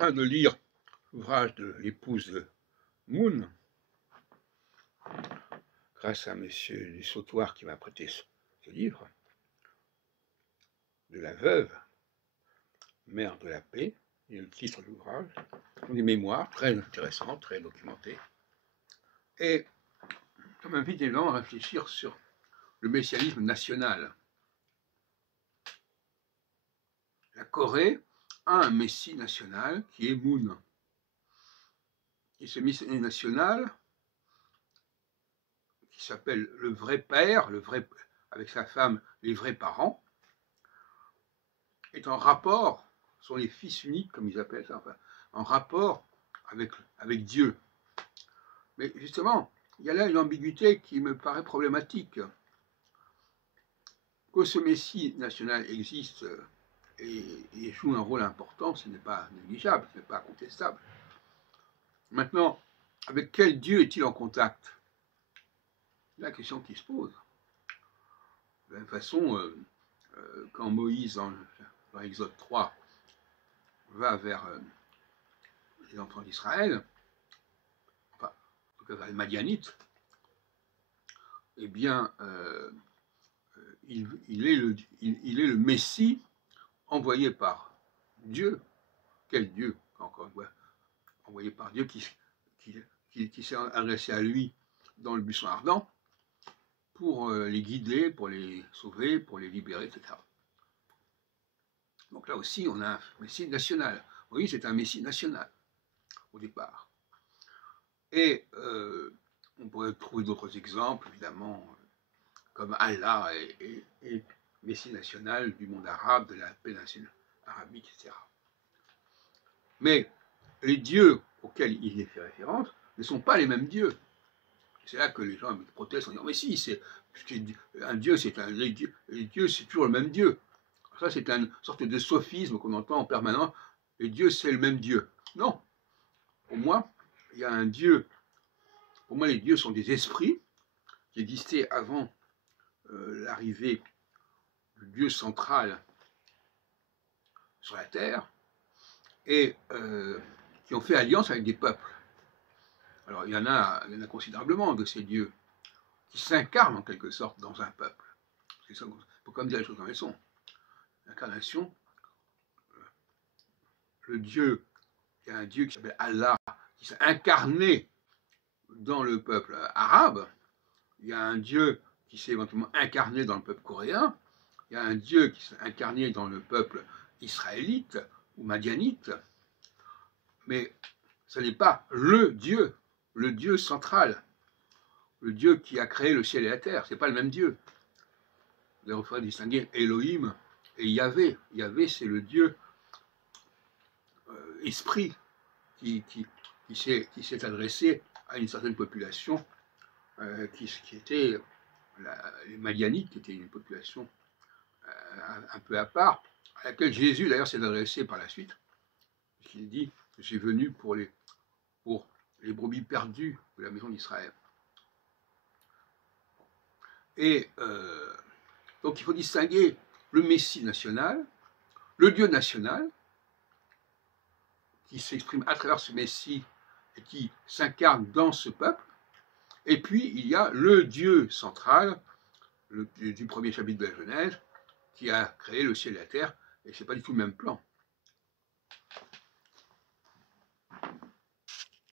train de lire l'ouvrage de l'épouse Moon, grâce à M. Dussautoir qui m'a prêté ce livre, de la veuve, mère de la paix, et le titre de l'ouvrage, sont des mémoires très intéressantes, très documentées, et ça m'invite évidemment à réfléchir sur le messianisme national. La Corée a un messie national qui est Moon. Et ce messie national, qui s'appelle le vrai père, avec sa femme, les vrais parents, est en rapport, sont les fils uniques, comme ils appellent ça, enfin, en rapport avec Dieu. Mais justement, il y a là une ambiguïté qui me paraît problématique. Que ce messie national existe et joue un rôle important, ce n'est pas négligeable, ce n'est pas contestable. Maintenant, avec quel Dieu est-il en contact? C'est la question qui se pose. De la même façon, quand Moïse, dans Exode 3, va vers les enfants d'Israël, enfin, en tout cas vers les Madianites, eh bien, il est le Messie envoyé par Dieu. Quel Dieu, encore une fois, envoyé par Dieu qui s'est adressé à lui dans le buisson ardent pour les guider, pour les sauver, pour les libérer, etc. Donc là aussi, on a un Messie national. Oui, c'est un Messie national, au départ. Et on pourrait trouver d'autres exemples, évidemment, comme Allah et Messie national du monde arabe, de la péninsule arabique, etc. Mais les dieux auxquels il est fait référence ne sont pas les mêmes dieux. C'est là que les gens protestent en disant mais si, un dieu, les dieux, c'est toujours le même dieu. Ça, c'est une sorte de sophisme qu'on entend en permanence. Les dieux, c'est le même Dieu. Non. Pour moi, il y a un Dieu. Pour moi, les dieux sont des esprits qui existaient avant l'arrivée du Dieu central sur la terre et qui ont fait alliance avec des peuples. Alors, il y en a considérablement de ces dieux qui s'incarnent en quelque sorte dans un peuple. C'est ça, faut quand même dire les choses comme elles sont. L'incarnation, le Dieu, il y a un Dieu qui s'appelle Allah, qui s'est incarné dans le peuple arabe. Il y a un Dieu qui s'est éventuellement incarné dans le peuple coréen. Il y a un Dieu qui s'est incarné dans le peuple israélite ou madianite. Mais ce n'est pas le Dieu central, le Dieu qui a créé le ciel et la terre. Ce n'est pas le même Dieu. D'ailleurs, il faudrait distinguer Elohim et Yahvé. Yahvé, c'est le Dieu esprit qui s'est adressé à une certaine population qui était les Madianites, qui était une population un peu à part, à laquelle Jésus d'ailleurs s'est adressé par la suite. Il dit « Je suis venu pour les brebis perdues de la maison d'Israël ». Et donc il faut distinguer le Messie national, le Dieu national, qui s'exprime à travers ce Messie et qui s'incarne dans ce peuple, et puis il y a le Dieu central, du premier chapitre de la Genèse, qui a créé le ciel et la terre, et ce n'est pas du tout le même plan.